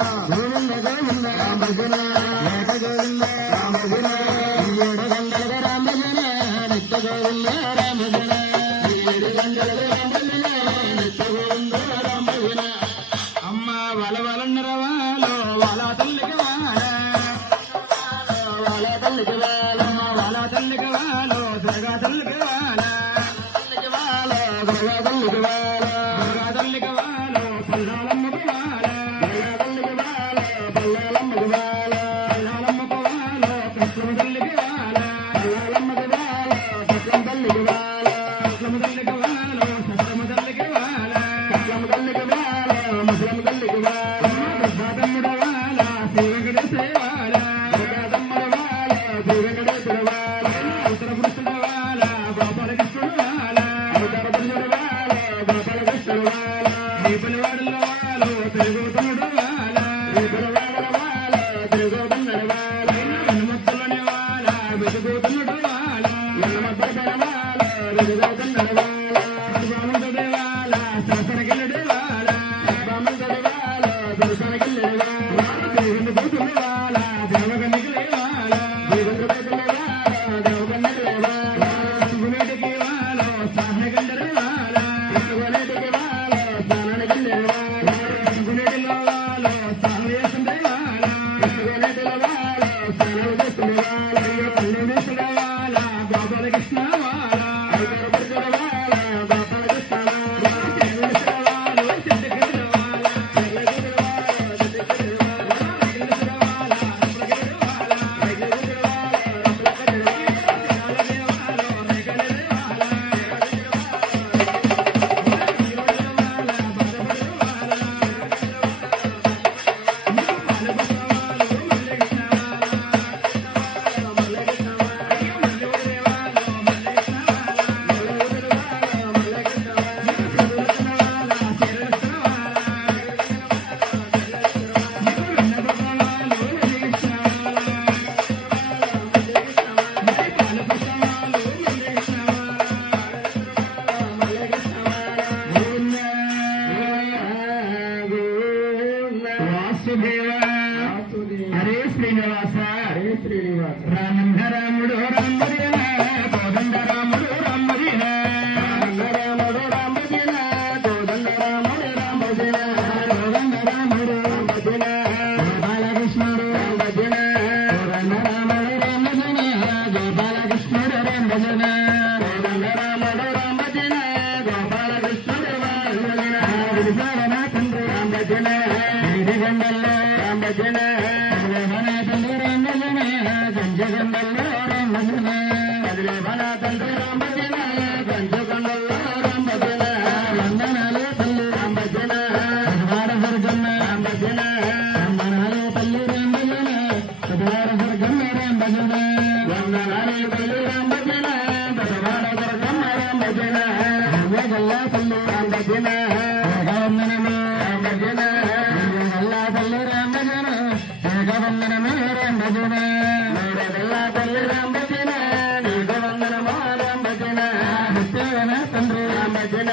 గోవింద గోవింద రామ భజన ఏక గోవింద రామ భజన 7 గంటల రామ భజన నిత్య గోవింద రామ భజన 7 గంటల రామ భజన నిత్య గోవింద రామ భజన అమ్మ వలవలన్నరవాలో వాల తల్లికి వాల వాల తల్లికి వాలమ్మ వాల తల్లికి వాలో దుర్గా తల్లికి వాల తల్లికి వాల దుర్గా తల్లికి వాల దుర్గా తల్లికి వాలో పల్లాలమ్మకి వాల పల్లాలమ్మకి వాల పల్లాలమ్మకి వాల పల్లాలమ్మకి వాలో కృష్ణ తల్లికి వాల పల్లాలమ్మకి వాల కృష్ణ తల్లికి వాల కృష్ణ తల్లికి వాలో సత్యమ తల్లికి వాల సత్యమ తల్లికి వాల ముసలమ్మ తల్లికి వాల దుర్గాదమ్ముడ వాల శ్రీ వెంకటేశ్వర వాల దుర్గాదమ్మడ వాల శ్రీ వెంకటేశ్వర వాల ఉత్తర పురుషుడ వాల గోపాల కృష్ణుడు వాల ఉత్తర పురుషుడు వాల గోపాల కృష్ణుడు వాల దీపలవాడల వాల తిరుగుతునుడు వాల దీపలవాడల వాల తిరుగుతున్నడు వాల హనుమత్తులని వాల వెతుకుతునుడు వాల హనుమత్తుల వాల వెతుకుతున్నడు వాల రాముడి వాల సరసరగిల్లుడు వాల రాముడి వాల సరసరగిల్లుడు వాల దేవుని కూతురు వాల దేవగన్నికలే వాల దేవుని కూతురు వాల దేవగన్నికలే వాల శివునేటికి వాల సాహనగండరు వాల శివునేటికి వాల సాహనగండరు వాల శివునేటిలో వాల సాహనయేసుండే వాల శివునేటిలో వాల సాహనయేసుండే వాల పల్లెనేసుల వాల గోపాల కృష్ణ వాల ఐదరపడుల వాల గోపాల కృష్ణ వాల కేవలసిన వాల సిద్ధగిరి వాల సిద్ధగిరి వాల సిద్ధగిరి వాల సిద్ధగిరి వాల సిద్ధగిరి వాల సిద్ధగిరి వాల సిద్ధగిరి వాల మేఘలే వాల హరే శ్రీనివాస హరే శ్రీనివాస రామంద రాముడు రామదిన కోదండ రాముడు రామదిన రామంద రాముడు రామదిన కోదండ రాముడు రామదిన కోదండ రాముడు రామదిన బాలకృష్ణుడు రామదిన కోదండ రాముడు రామదిన గోపాలకృష్ణుడు రామదిన కోదండ రాముడు రామదిన గోపాలకృష్ణుడు రామదిన విజయన తండ్రి రామదిన గిరిగండల్లో రామదిన కదిలేవన తండ్రి రామదిన గంజగండల్లో రామదిన కదిలేవన తండ్రి రామదిన గంజగండల్లో రామదిన వందనాలు తల్లి రామదిన పదవార దుర్గమ్మ రామదిన వందనాలు తల్లి రామదిన పదవార దుర్గమ్మ రామదిన వందనాలు తల్లి రామదిన పదవార దుర్గమ్మ రామదిన గల్ల తల్లి రామదిన వందనము రామదిన గల్ల తల్లి రామదిన వందనము రామదిన గల్ల తల్లి రామదిన వందనము రామదిన నిత్యవన తండ్రి రామదిన